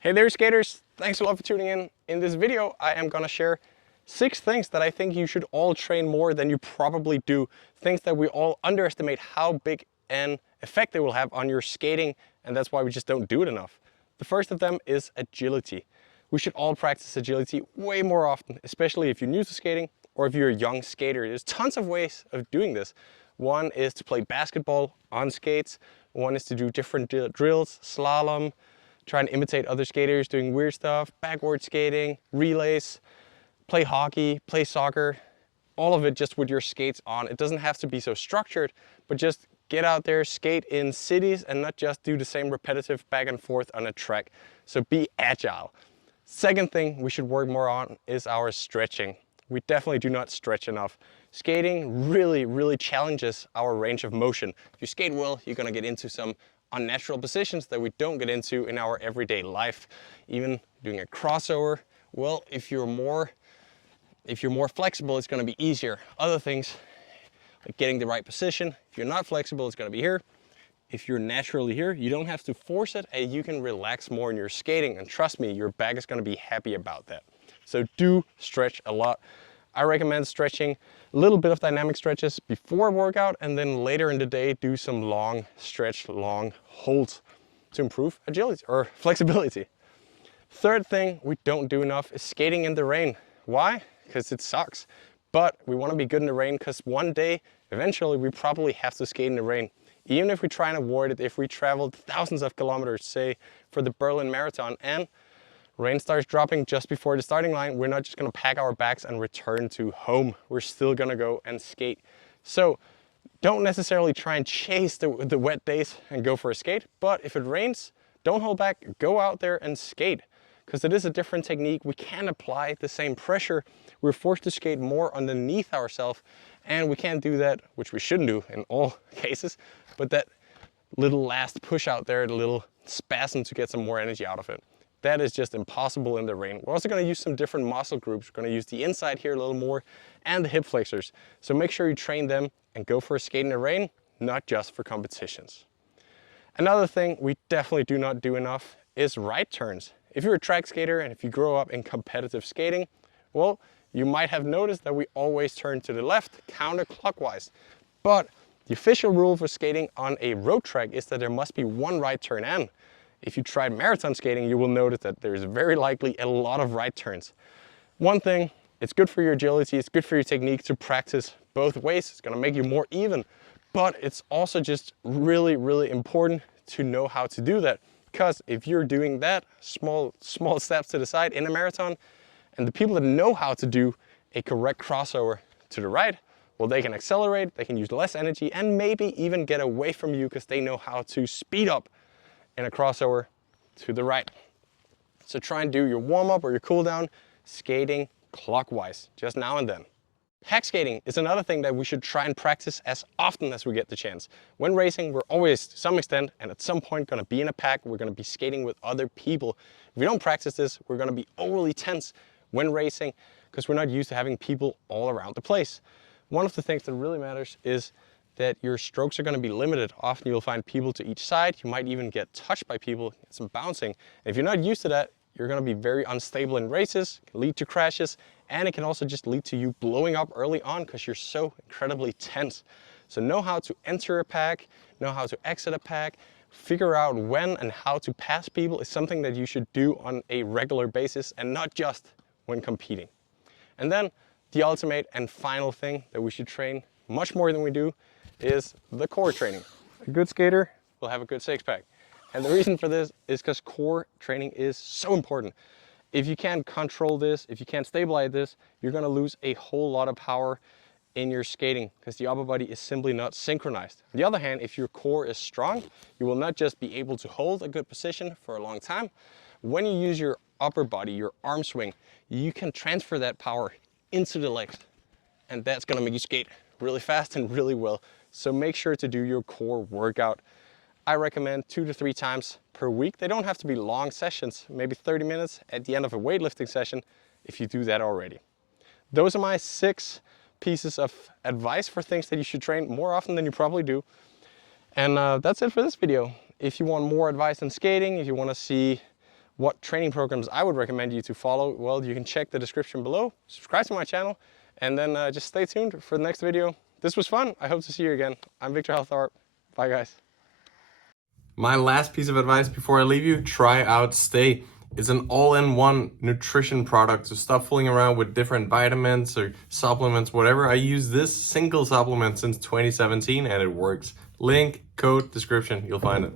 Hey there skaters, thanks a lot for tuning in. In this video I am gonna share 6 things that I think you should all train more than you probably do. Things that we all underestimate how big an effect they will have on your skating, and that's why we just don't do it enough. The first of them is agility. We should all practice agility way more often, especially if you're new to skating or if you're a young skater. There's tons of ways of doing this. One is to play basketball on skates. One is to do different drills, slalom, try and imitate other skaters doing weird stuff, backward skating, relays, play hockey, play soccer, all of it just with your skates on. It doesn't have to be so structured, but just get out there, skate in cities and not just do the same repetitive back and forth on a track. So be agile. Second thing we should work more on is our stretching. We definitely do not stretch enough. Skating really challenges our range of motion. If you skate well, you're gonna get into some unnatural positions that we don't get into in our everyday life. Even doing a crossover, well, if you're more flexible, it's going to be easier. Other things like getting the right position, if you're not flexible, it's going to be here. If you're naturally here, you don't have to force it and you can relax more in your skating, and trust me, your back is going to be happy about that. So do stretch a lot. I recommend stretching a little bit of dynamic stretches before a workout, and then later in the day do some long stretch, long holds to improve agility or flexibility. Third thing we don't do enough is skating in the rain. Why? Because it sucks. But we want to be good in the rain because one day, eventually, we probably have to skate in the rain. Even if we try and avoid it, if we traveled thousands of kilometers, say for the Berlin Marathon, and rain starts dropping just before the starting line, we're not just gonna pack our bags and return to home. We're still gonna go and skate. So don't necessarily try and chase the wet days and go for a skate, but if it rains, don't hold back, go out there and skate. Because it is a different technique, we can't apply the same pressure. We're forced to skate more underneath ourselves, and we can't do that, which we shouldn't do in all cases, but that little last push out there, the little spasm to get some more energy out of it. That is just impossible in the rain. We're also going to use some different muscle groups. We're going to use the inside here a little more and the hip flexors. So make sure you train them and go for a skate in the rain, not just for competitions. Another thing we definitely do not do enough is right turns. If you're a track skater and if you grow up in competitive skating, well, you might have noticed that we always turn to the left counterclockwise. But the official rule for skating on a road track is that there must be one right turn in. If you tried marathon skating, you will notice that there's very likely a lot of right turns. One thing, it's good for your agility, it's good for your technique to practice both ways. It's gonna make you more even, but it's also just really important to know how to do that. Because if you're doing that, small steps to the side in a marathon, and the people that know how to do a correct crossover to the right, well, they can accelerate, they can use less energy, and maybe even get away from you because they know how to speed up in a crossover to the right. So try and do your warm-up or your cool-down skating clockwise, just now and then. Hex skating is another thing that we should try and practice as often as we get the chance. When racing, we're always, to some extent, and at some point, going to be in a pack. We're going to be skating with other people. If we don't practice this, we're going to be overly tense when racing because we're not used to having people all around the place. One of the things that really matters is that your strokes are going to be limited. Often you'll find people to each side. You might even get touched by people, get some bouncing. And if you're not used to that, you're going to be very unstable in races, can lead to crashes, and it can also just lead to you blowing up early on because you're so incredibly tense. So know how to enter a pack, know how to exit a pack, figure out when and how to pass people is something that you should do on a regular basis and not just when competing. And then the ultimate and final thing that we should train much more than we do is the core training. A good skater will have a good six-pack. And the reason for this is because core training is so important. If you can't control this, if you can't stabilize this, you're going to lose a whole lot of power in your skating because the upper body is simply not synchronized. On the other hand, if your core is strong, you will not just be able to hold a good position for a long time. When you use your upper body, your arm swing, you can transfer that power into the legs. And that's going to make you skate really fast and really well. So make sure to do your core workout. I recommend 2 to 3 times per week. They don't have to be long sessions, maybe 30 minutes at the end of a weightlifting session if you do that already. Those are my 6 pieces of advice for things that you should train more often than you probably do. And that's it for this video. If you want more advice on skating, if you want to see what training programs I would recommend you to follow, well, you can check the description below, subscribe to my channel, and then just stay tuned for the next video. This was fun. I hope to see you again. I'm Viktor Thorup. Bye, guys. My last piece of advice before I leave you, try out Stay. It's an all-in-one nutrition product, so stop fooling around with different vitamins or supplements, whatever. I use this single supplement since 2017 and it works. Link, code, description, you'll find it.